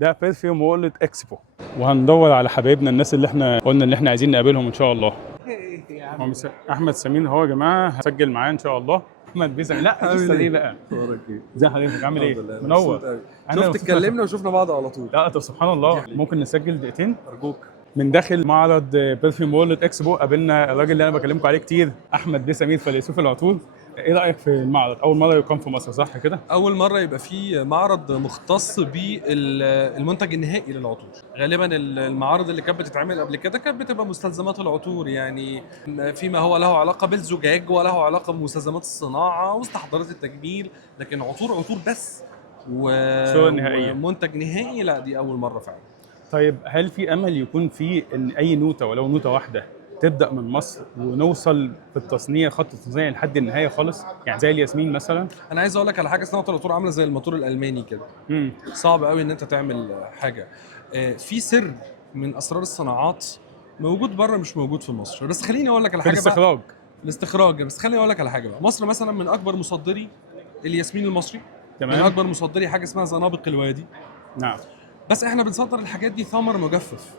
ده بيرفيوم وورلد اكسبو، وهندور على حبايبنا الناس اللي احنا قلنا ان احنا عايزين نقابلهم ان شاء الله. هو احمد سمين هو يا جماعه هسجل معاه ان شاء الله. احمد بيسأل لا عامل لسه ليه ايه؟ بقى. اخبارك ايه؟ ازي حضرتك عامل ايه؟ الحمد لله منور. مبسوط قوي. انا شفت مبسوط أكتر. اتكلمنا وشفنا بعض على طول. لا طب سبحان الله، ليك. ممكن نسجل دقيقتين ارجوك. من داخل معرض بيرفيوم وورلد اكسبو. قابلنا الراجل اللي انا بكلمكم عليه كتير، احمد بيه سمير فيلسوف العطور. ايه رايك في المعرض؟ اول مره يقام في مصر صح كده؟ اول مره يبقى في معرض مختص بالمنتج النهائي للعطور. غالبا المعارض اللي كانت بتتعمل قبل كده كانت بتبقى مستلزمات العطور، يعني فيما هو له علاقه بالزجاج وله علاقه بمستلزمات الصناعه واستحضارات التجميل، لكن عطور بس الصوره النهائيه. ومنتج نهائي لا، دي اول مره فعلا. طيب هل في امل يكون في ان اي نوته ولو نوته واحده تبدا من مصر ونوصل في التصنيع خط التصنيع لحد النهايه خالص، يعني زي الياسمين مثلا؟ انا عايز اقول لك على حاجه، صناعه العطور عامله زي الموتور الالماني كده. امم صعب قوي ان انت تعمل حاجه. في سر من اسرار الصناعات موجود بره مش موجود في مصر. بس خليني اقول لك على في حاجه بقى. الاستخراج. الاستخراج. بس خليني اقول لك على حاجه بقى، مصر مثلا من اكبر مصدري الياسمين المصري، من تمام. اكبر مصدري حاجه اسمها زنابق الوادي. نعم. بس احنا بنصدر الحاجات دي ثمر مجفف،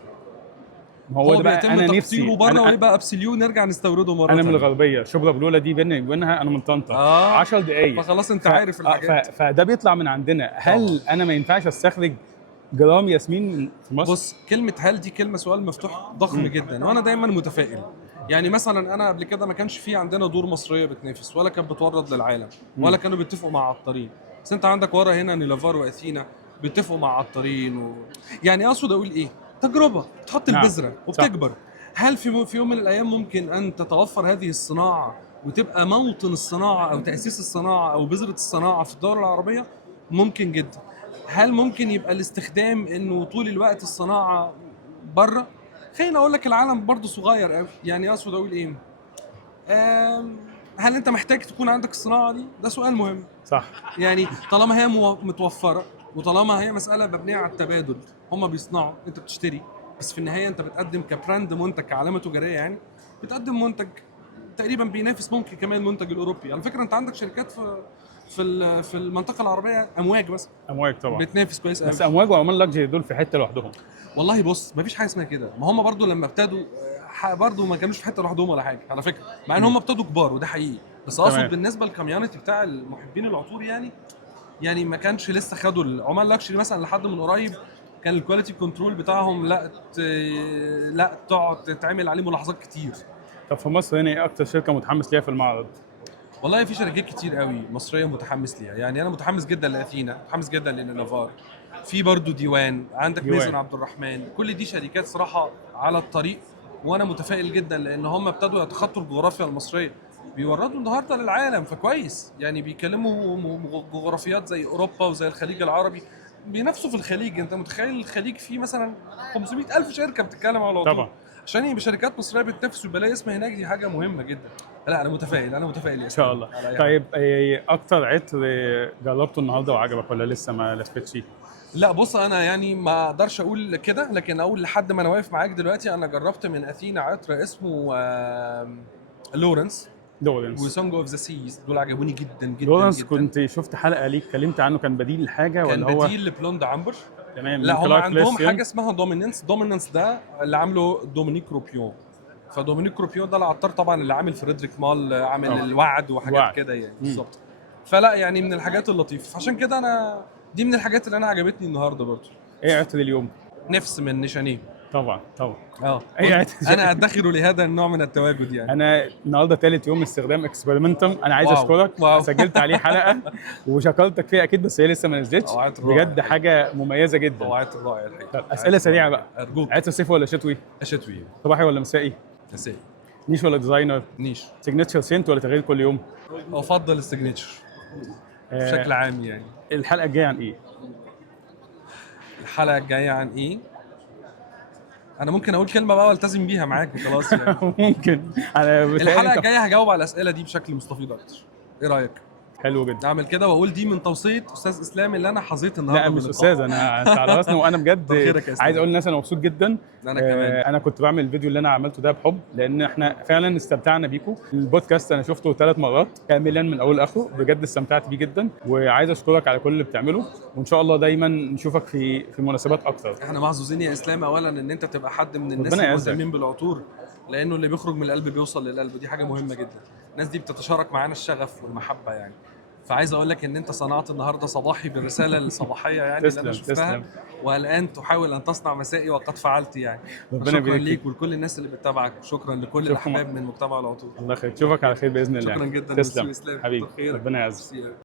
ما هو هو ده بقى بيتم انا تقطيره نفسي. بره ويبقى ابسليو نرجع نستورده مره انا من ثانيه. الغربيه، شبرا بلوله دي بيني وبينها، انا من طنطا. اه 10 دقائق. فخلاص انت عارف الحاجات. فده بيطلع من عندنا. هل طبعا. انا ما ينفعش استخرج جرام ياسمين في مصر؟ بص، كلمة هل دي كلمة سؤال مفتوح ضخم جدا، وانا دايما متفائل. يعني مثلا انا قبل كده ما كانش في عندنا دور مصرية بتنافس ولا كانت بتورد للعالم ولا كانوا بيتفقوا مع عطارين. بس انت عندك ورا هنا نيلافار واثينا بيتفقوا مع عطارين يعني اقصد اقول ايه، تجربة بتحط نعم البذرة صح. وبتكبر. هل في يوم من الايام ممكن ان تتوفر هذه الصناعة وتبقى موطن الصناعة او تأسيس الصناعة او بذرة الصناعة في الدول العربية؟ ممكن جدا. هل ممكن يبقى الاستخدام انه طول الوقت الصناعه بره؟ خليني اقول لك العالم برضه صغير قوي، يعني اقصد اقول ايه، هل انت محتاج تكون عندك الصناعه دي؟ ده سؤال مهم. صح. يعني طالما هي متوفره وطالما هي مساله مبنيه على التبادل، هم بيصنعوا انت بتشتري، بس في النهايه انت بتقدم كبراند منتج كعلامه تجاريه، يعني بتقدم منتج تقريبا بينافس ممكن كمان المنتج الاوروبي. على فكره انت عندك شركات في المنطقه العربيه، امواج مثلا امواج طبعا. بتنافس كويس قوي. بس امواج وعمال لاكجري دول في حته لوحدهم. والله بص، مفيش حاجه اسمها كده، ما هم برضو لما ابتدوا برضو ما كانوش في حته لوحدهم ولا حاجه على فكره، مع ان هم ابتدوا كبار وده حقيقي. بس اقصد تمام. بالنسبه للكوميونتي بتاع المحبين العطور، يعني ما كانش لسه خدوا العمال لاكشري مثلا لحد من قريب. كان الكواليتي كنترول بتاعهم لا تقعد تتعمل عليه ملاحظات كتير. طب في مصر هنا ايه اكتر شركه متحمس ليها في المعرض؟ والله في شركات كتير قوي مصريه متحمس ليها، يعني انا متحمس جدا لاثينا، متحمس جدا لنافار. في برضو ديوان، عندك ديوان. ميزن عبد الرحمن، كل دي شركات صراحه على الطريق. وانا متفائل جدا لان هم ابتدوا يتخطوا الجغرافيا المصريه، بيوردوا النهارده للعالم، فكويس يعني بيكلموا جغرافيات زي اوروبا وزي الخليج العربي، بينافسوا في الخليج. انت متخيل الخليج فيه مثلا 500 الف شركه بتتكلم على العطور؟ طبعا. عشان يبقى شركات مصريه بتنافس ويبقى لها اسم هناك، دي حاجه مهمه جدا. لا انا متفائل، انا متفائل يا ان شاء اسلام الله. على أي حاجة. طيب إيه اكتر عطر جربته النهارده وعجبك ولا لسه ما لفتش؟ لا بص، انا يعني ما اقدرش اقول كده، لكن اقول لحد ما انا واقف معاك دلوقتي، انا جربت من اثينا عطر اسمه لورنس لورنس. وسونج اوف ذا سيز، دول عجبوني جدا جدا لورنس جدا. كنت شفت حلقه ليك اتكلمت عنه، كان بديل لحاجه كان ولا هو؟ بديل لبلوند عنبر. تمام. لا من هم كلارك عندهم كليستيان. حاجه اسمها دوميننس. دوميننس ده اللي عامله دومينيك روبيون. فدومينيك روبيون ده العطار طبعا اللي عامل فريدريك مال، عامل الوعد وحاجات وعد. كده يعني بالظبط. فلا يعني من الحاجات اللطيفه، عشان كده انا دي من الحاجات اللي انا عجبتني النهارده برضه. ايه عطر اليوم؟ نفس من نيشانيه. طبعا طبعا. اه اي عطر. انا ادخر لهذا النوع من التواجد يعني. انا النهارده ثالث يوم استخدام اكسبيرمنتم، انا عايز واو اشكرك. واو. سجلت عليه حلقه وشكرتك فيها اكيد، بس هي لسه ما نزلتش. هو عطر رائع بجد حاجه مميزه جدا. هو عطر رائع الحقيقه. طب اسئله سريعه بقى. ارجوك. عطر صيفي ولا شتوي؟ شتوي. صباحي ولا مسائي؟ مسائي. نيش ولا ديزاينر؟ نيش. سيجنتشر سنت ولا تغيير كل يوم؟ افضل السيجنتشر بشكل عام يعني. الحلقه الجايه عن ايه؟ الحلقه الجايه عن ايه؟ انا ممكن اقول كلمه بقى والتزم بيها معاك خلاص يعني. ممكن. انا الحلقه الجايه هجاوب على الاسئله دي بشكل مستفيض اكتر. ايه رايك؟ حلو جدا. اعمل كده واقول دي من توصيه استاذ اسلام اللي انا حظيت النهارده لا مش باللقاء. استاذ، انا على راسنا، وانا بجد خيرك يا إسلام. عايز اقول للناس انا مبسوط جدا. انا كمان. انا كنت بعمل الفيديو اللي انا عملته ده بحب، لان احنا فعلا استمتعنا بيكم. البودكاست انا شفته 3 مرات كاملا من اول لاخره، بجد استمتعت بيه جدا، وعايز اشكرك على كل اللي بتعمله، وان شاء الله دايما نشوفك في مناسبات اكتر. احنا محظوظين يا اسلام اولا ان انت تبقى حد من الناس ربنا يعزك. المهتمين بالعطور، لانه اللي بيخرج من القلب بيوصل للقلب، ودي حاجه مهمه جدا. الناس دي بتتشارك معانا الشغف والمحبه يعني. فعايز اقول لك ان انت صنعت النهارده صباحي بالرساله الصباحيه يعني اللي انا تسلم، شفتها، تسلم. والان تحاول ان تصنع مسائي وقد فعلت يعني. ربنا شكرا يبارك ليك فيك. ولكل الناس اللي بتتابعك، شكرا لكل شكراً. الاحباب من مجتمع العطور. الله يخليك، اشوفك على خير باذن الله. شكرا جدا تسلم مستر اسلام، حبيبي، كتر خيرك. ربنا يعزك. ميرسي.